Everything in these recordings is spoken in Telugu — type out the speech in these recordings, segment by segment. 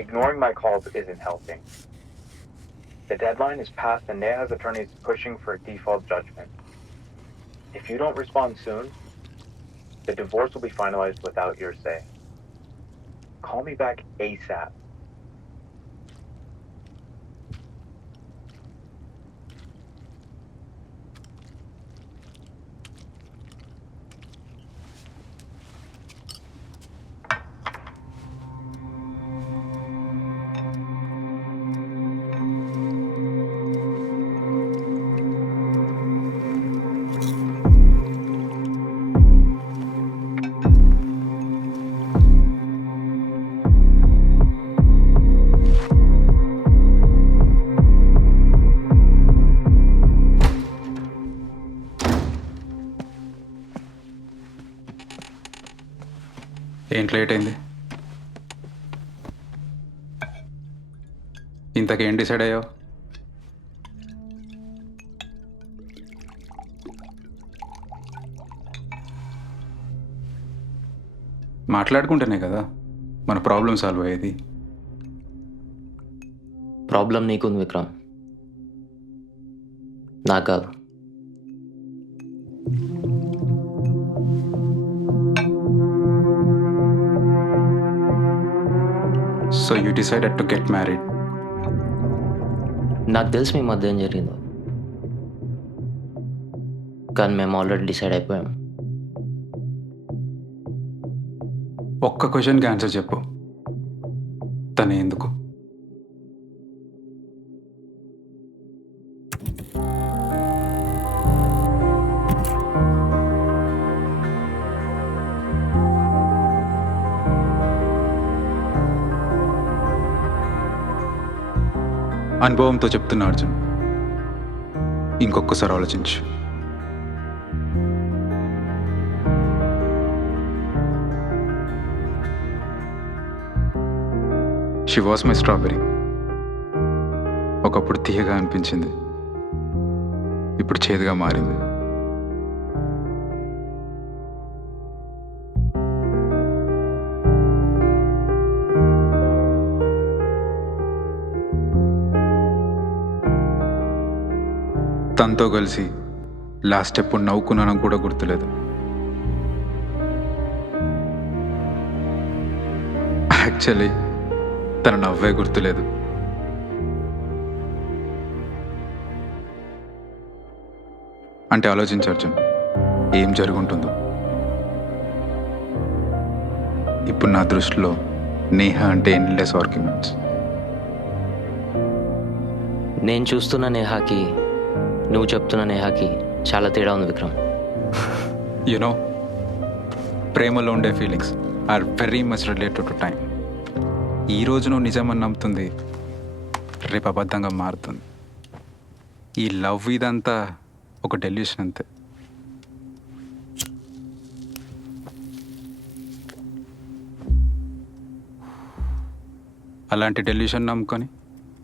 Ignoring my calls isn't helping. The deadline is past and Neha's attorney is pushing for a default judgment. If you don't respond soon, the divorce will be finalized without your say. Call me back ASAP. ఏంటి లేట్ అయింది? ఇంతకేం డిసైడ్ అయ్యావు? మాట్లాడుకుంటేనే కదా మన ప్రాబ్లం సాల్వ్ అయ్యేది. ప్రాబ్లం నీకుంది విక్రమ్, నాకు కాదు. So you decided to get married. నాకు తెలుసు మీ మధ్య ఏం జరిగిందో, కానీ మేము ఆల్రెడీ డిసైడ్ అయిపోయాం. ఒక్క క్వశ్చన్కి ఆన్సర్ చెప్పు, తనే ఎందుకు? అనుభవంతో చెప్తున్నా అర్జున్, ఇంకొకసారి ఆలోచించు. She was my strawberry. ఒకప్పుడు తీయగా అనిపించింది, ఇప్పుడు చేదుగా మారింది. తనతో కలిసి లాస్ట్ ఎప్పుడు నవ్వుకున్నానో కూడా గుర్తులేదు. యాక్చువల్లీ తన నవ్వే గుర్తులేదు. అంటే ఆలోచించు అర్జున్, ఏం జరుగుంటుందో. ఇప్పుడు నా దృష్టిలో నేహ అంటే ఎన్లెస్ ఆర్గ్యుమెంట్స్. నేను చూస్తున్న నేహాకి, నువ్వు చెప్తున్న నేహాకి చాలా తేడా ఉంది విక్రమ్. యునో, ప్రేమలో ఉండే feelings are very much related to time. ఈరోజు నువ్వు నిజమని నమ్ముతుంది, రేపు అబద్ధంగా మారుతుంది. ఈ లవ్ ఇదంతా ఒక డెల్యూషన్ అంతే. అలాంటి డెల్యూషన్ నమ్ముకొని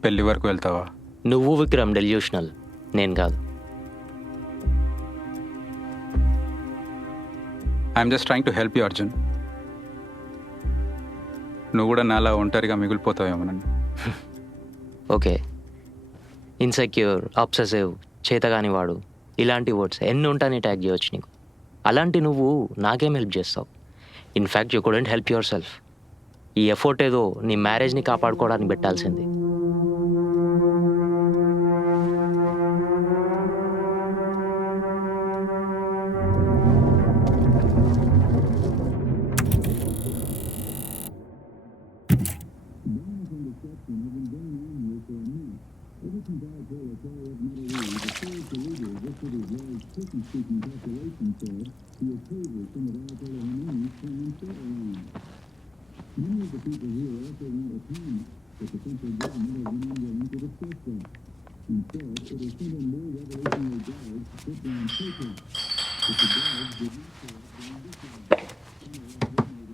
పెళ్లి వరకు వెళ్తావా? నువ్వు విక్రమ్ డెల్యూషనల్, నేను కాదు. I'm just trying to help you Arjun. నువ్వు కూడా నాలా ఒంటరిగా మిగిలిపోతావేమోనని. ఓకే, ఇన్సెక్యూర్, అబ్సెసివ్, చేతగాని వాడు, ఇలాంటి వర్డ్స్ ఎన్ని ఉంటాయని ట్యాగ్ చేయవచ్చు నీకు. అలాంటి నువ్వు నాకేం హెల్ప్ చేస్తావు? In fact you couldn't help your self. ఈ ఎఫర్ట్ ఏదో నీ మ్యారేజ్ని కాపాడుకోవడానికి పెట్టాల్సింది.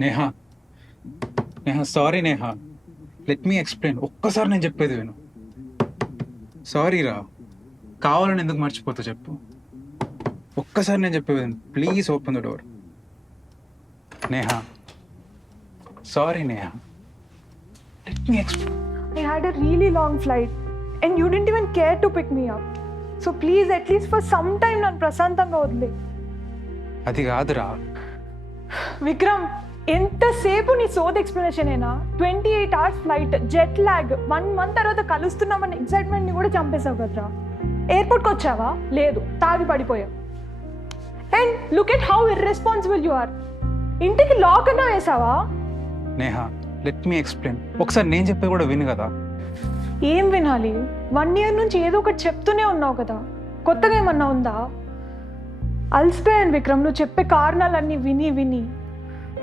Neha, Neha, sorry Neha, let me explain. ఒక్కసారి నేను చెప్పేది విను. సారీ రా, కావాలని ఎందుకు మర్చిపోతా చెప్పు. ఒక్కసారి నేను చెప్పేది విను. Please open the door. Neha, sorry Neha, let me explain. I had a really long flight and you didn't even care to pick me up. So please, at least for some time, నన్ను ప్రశాంతంగా వదిలే. అది కాదురా. విక్రమ్, ఎంతసేపు నీ సోద్ ఎక్స్ప్లెనేషన్ అయినా 28 hours flight, jet lag, 1 month తర్వాత కలుస్తున్నామన్న ఎక్సైట్మెంట్ని కూడా చంపేశావు కదరా. ఎయిర్పోర్ట్కి వచ్చావా? లేదు, తాగి పడిపోయావు. And look at how irresponsible you are. ఇంటికి లాక్ అన్నా వేసావా? Neha, let me explain. ఒకసారి నేను చెప్పే కూడా విను కదా. ఏం వినాలి? 1 year నుంచి ఏదో ఒకటి చెప్తూనే ఉన్నావు కదా, కొత్తగా ఏమన్నా ఉందా? అలసిపోయాను విక్రమ్, నువ్వు చెప్పే కారణాలన్నీ విని విని.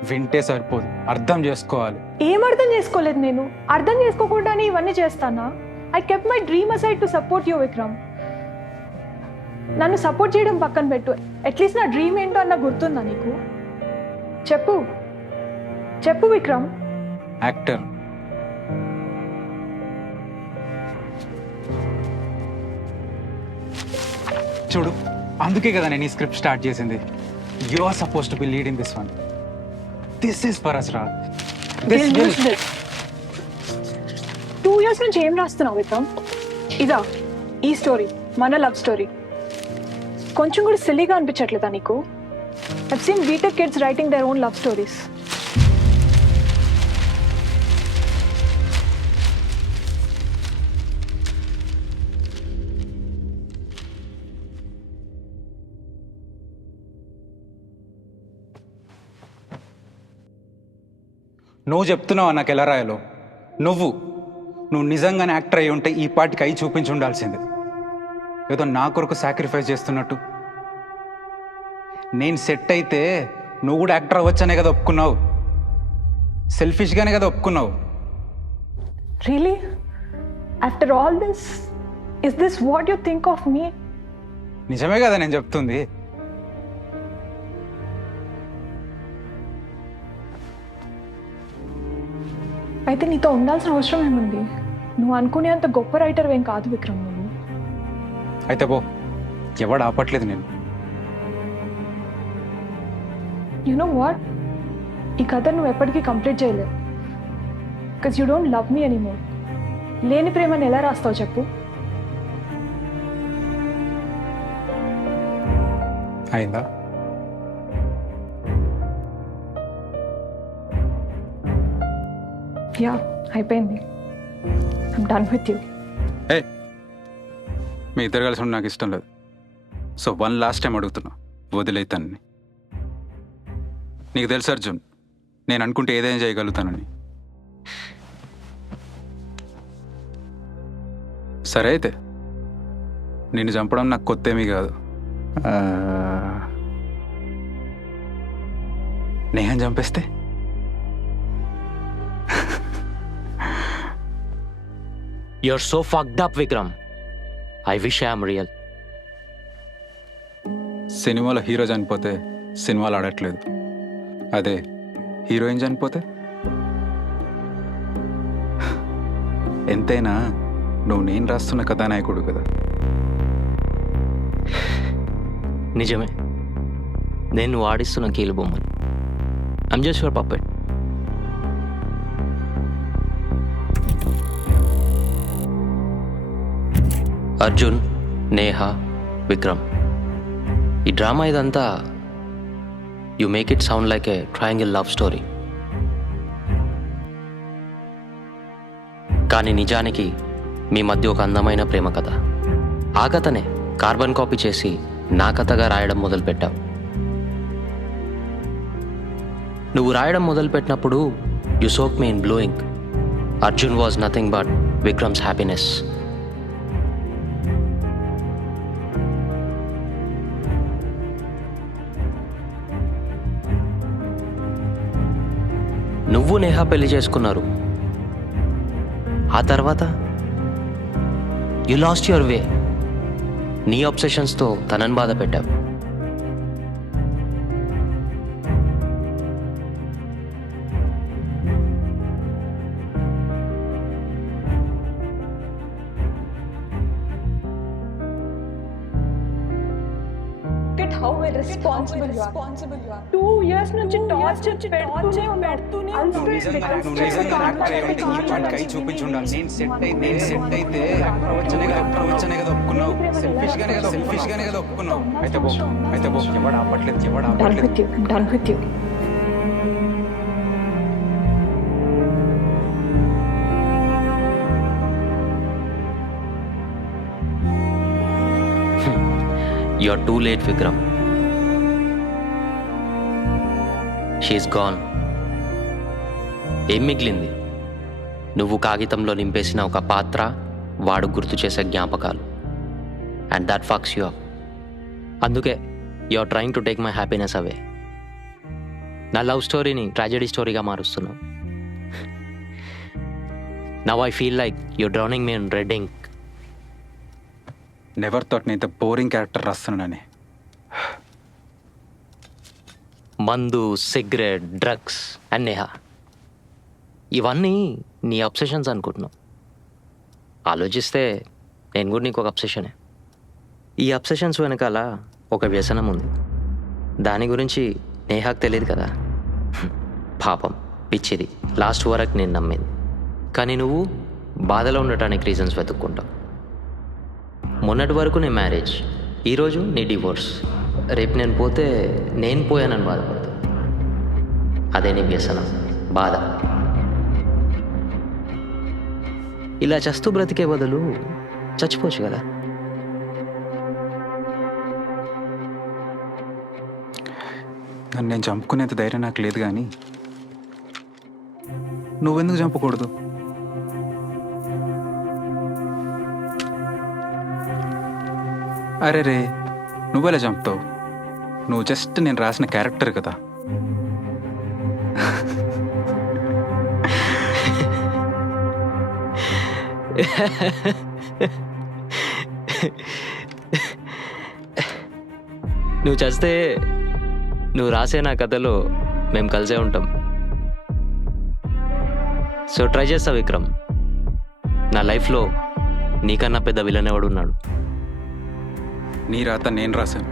వింటే సరిపోదు, అర్థం చేసుకోవాలి. ఏం అర్థం చేసుకోలేదు నేను? అర్థం చేసుకోకుండానే ఇవన్నీ చేస్తానా? I kept my dream aside to support you Vikram. నన్ను సపోర్ట్ చేయడం పక్కన పెట్టు, అట్లీస్ట్ నా డ్రీమ్ ఏంటో అన్న గుర్తుందా నీకు? చెప్పు చెప్పు విక్రమ్. యాక్టర్. చూడు, అందుకే కదా నేను ఈ స్క్రిప్ట్ స్టార్ట్ చేసింది. You are suppose to be lead in this one. This is for us రా. 2 years నుంచి ఏం రాస్తున్నావు విక్రమ్? ఇదా ఈ స్టోరీ, మన లవ్ స్టోరీ. కొంచెం కూడా సిల్లీగా అనిపించట్లేదా నీకు? I've seen B.Tech kids writing their own love stories. నువ్వు చెప్తున్నావా నాకు ఎలా రాయాలో? నువ్వు నిజంగానే యాక్టర్ అయి ఉంటే ఈ పాటికి అయి చూపించి ఉండాల్సింది. ఏదో నా కొరకు సాక్రిఫైస్ చేస్తున్నట్టు. నేను సెట్ అయితే నువ్వు కూడా యాక్టర్ అవ్వచ్చనే కదా ఒప్పుకున్నావు. సెల్ఫిష్గానే కదా ఒప్పుకున్నావు. Really? After all this, is this what you think of me? నిజమే కదా నేను చెప్తుంది. అయితే నీతో ఉండాల్సిన అవసరం ఏముంది? నువ్వు అనుకునేంత గొప్ప రైటర్ ఏం కాదు విక్రమ్ నువ్వు. అయితే పో, ఎవడు ఆపట్లేదు నేను. యు నో వాట్, ఈ కథ నువ్వు ఎప్పటికీ కంప్లీట్ చేయలేవు. Because you don't love me anymore. లేని ప్రేమను ఎలా రాస్తావు చెప్పు? అయిందా? యా, అయిపోయింది. I'm done with you. ఏ, మీ ఇద్దరు కలిసి ఉండి నాకు ఇష్టం లేదు. సో 1 last టైం అడుగుతున్నా, వదిలేతానని. నీకు తెలుసు అర్జున్, నేను అనుకుంటే ఏదైనా చేయగలుగుతానని. సరే అయితే, నిన్ను చంపడం నాకు కొత్త ఏమీ కాదు. నేహం చంపేస్తే? You're so fucked up, Vikram. I wish I am real. సినిమాలో హీరో చనిపోతే సినిమాలు ఆడట్లేదు. అదే హీరోయిన్ చనిపోతే ఎంతైనా నువ్వు నేను రాస్తున్న కథానాయకుడు కదా. నిజమే, నేను వాడిస్తున్న కీలుబొమ్మని. I'm just your puppet. Arjun, Neha, Vikram, ఈ డ్రామా ఇదంతా you make it sound like a triangle love story. కానీ నిజానికి మీ మధ్య ఒక అందమైన ప్రేమ కథ. ఆ కథనే కార్బన్ కాపీ చేసి నా కథగా రాయడం మొదలుపెట్టావు. నువ్వు రాయడం మొదలుపెట్టినప్పుడు you soak me in blue ink. Arjun was nothing but Vikram's happiness. నువ్వు నేహ పెళ్లి చేసుకున్నారు. ఆ తర్వాత యు లాస్ట్ యువర్ వే. నీ అబ్సెషన్స్తో తనని బాధ పెట్టావు. how irresponsible you are. 2 years నుంచి టార్చర్ పెడుతూనే కై చూపించుండాలి. నేను సెట్ అయితే వచ్చనే కదా ఒప్పుకున్నావు. సెల్ఫిష్ గానే కదా ఒప్పుకున్నావు. అయితే బో ఎవడు ఆపట్లేదు. done with you. You're too late, Vikram. She's gone. ఏం మిగిలింది? నువ్వు కాగితంలో నింపేసిన ఒక పాత్ర, వాడు గుర్తు చేసే జ్ఞాపకాలు. And that fucks you up. అందుకే you are trying to take my happiness away. నా లవ్ స్టోరీని ట్రాజెడీ స్టోరీగా మారుస్తున్నావు. Now I feel like you drowning me in red ink. Never thought నేను ఇంత బోరింగ్ క్యారెక్టర్ రాస్తున్నానని. మందు, సిగరెట్, డ్రగ్స్ అండ్ నేహా, ఇవన్నీ నీ అబ్సెషన్స్ అనుకుంటున్నావు. ఆలోచిస్తే నేను కూడా నీకు ఒక అబ్సెషనే. ఈ అబ్సెషన్స్ వెనకాల ఒక వ్యసనం ఉంది. దాని గురించి నేహాకు తెలియదు కదా. పాపం, పిచ్చిది, లాస్ట్ వరకు నేను నమ్మింది. కానీ నువ్వు బాధలో ఉండటానికి రీజన్స్ వెతుక్కుంటావు. మొన్నటి వరకు నీ మ్యారేజ్, ఈరోజు నీ డివోర్స్, రేపు నేను పోతే నేను పోయానని బాధపడతావు. అదే నీ వ్యసనం, బాధ. ఇలా చస్తూ బ్రతికే బదులు చచ్చిపోవచ్చు కదా. నన్ను నేను చంపుకునేంత ధైర్యం నాకు లేదు, కానీ నువ్వెందుకు చంపకూడదు? అరే రే, నువ్వెలా చంపుతావు? నువ్వు జస్ట్ నేను రాసిన క్యారెక్టర్ కదా. నువ్వు చస్తే నువ్వు రాసే నా కథలో మేము కలిసే ఉంటాం. సో ట్రై చేస్తా విక్రమ్. నా లైఫ్లో నీకన్నా పెద్ద విలన్ ఎవడు ఉన్నాడు? నీ రాత నేను రాశాను,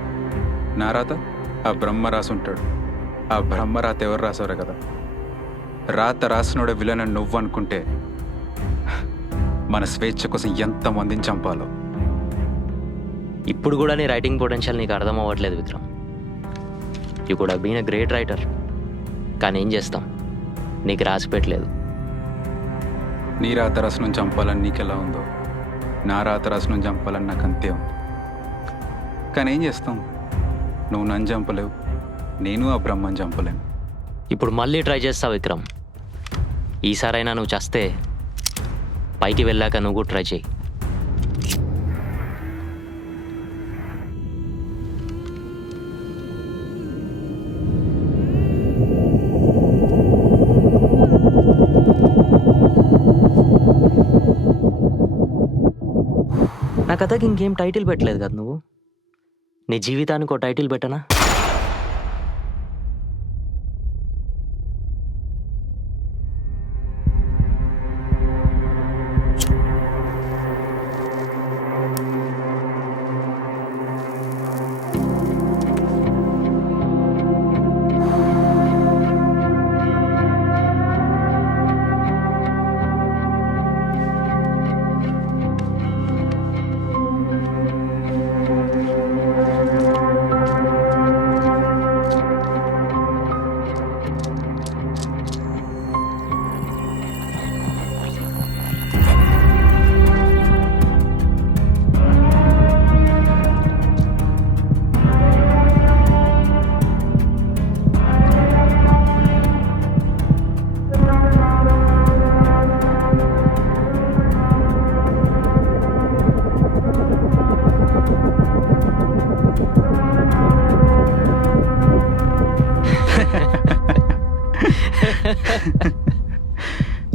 నా రాత ఆ బ్రహ్మ రాసుంటాడు. ఆ బ్రహ్మ రాత ఎవరు రాసారు కదా. రాత రాసినోడే విలన్ అని నువ్వు అనుకుంటే మన స్వేచ్ఛ కోసం ఎంతమందిని చంపాలో. ఇప్పుడు కూడా నీ రైటింగ్ పొటెన్షియల్ నీకు అర్థం అవ్వట్లేదు Vikram. You could have been a great writer. కానీ ఏం చేస్తాం, నీకు రాసి పెట్టలేదు. నీ రాత రసనం చంపాలని నీకెలా ఉందో, నా రాత రసనం చంపాలని నాకు అంతే ఉంది. కానీ ఏం చేస్తాం, నువ్వు నన్ను చంపలేవు, నేను ఆ బ్రహ్మని చంపలేను. ఇప్పుడు మళ్ళీ ట్రై చేస్తావు విక్రమ్. ఈసారైనా నువ్వు చేస్తే పైకి వెళ్ళాక నువ్వు కూడా ట్రై చేయి. నా కథకి ఇంకేం టైటిల్ పెట్టలేదు కదా నువ్వు. నీ జీవితానికి ఒక టైటిల్ పెట్టనా?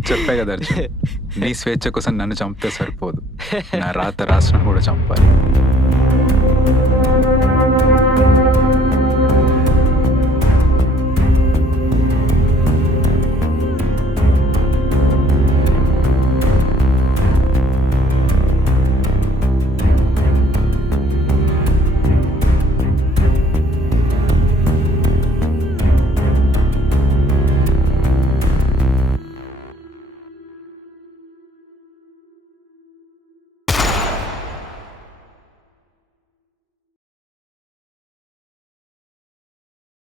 చెప్పే కదా అర్జున్, నీ స్వేచ్ఛ కోసం నన్ను చంపితే సరిపోదు, నా రాత రాసిన కూడా చంపాలి.